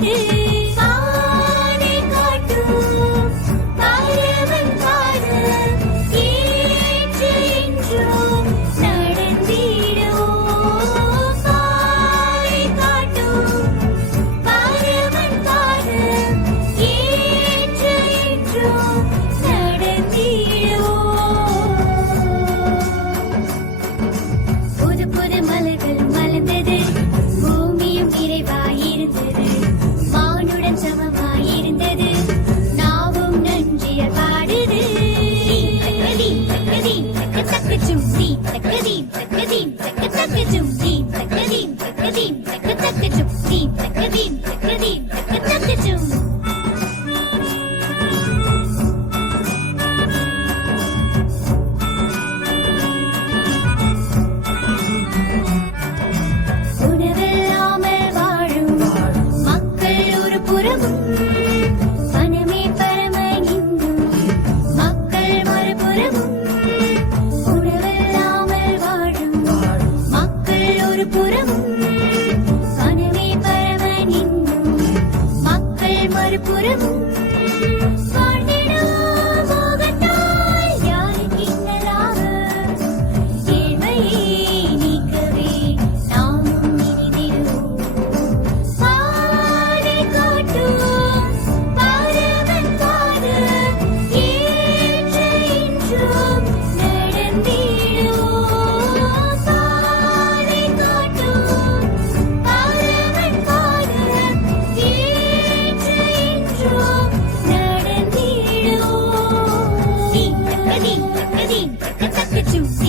Beni Dean, like a dean, like a dean, Team, a dean, a dean, மோகத்தால் யாருக்கு இன்னலாக ஏழ்மையே Kadim, Kadim, you.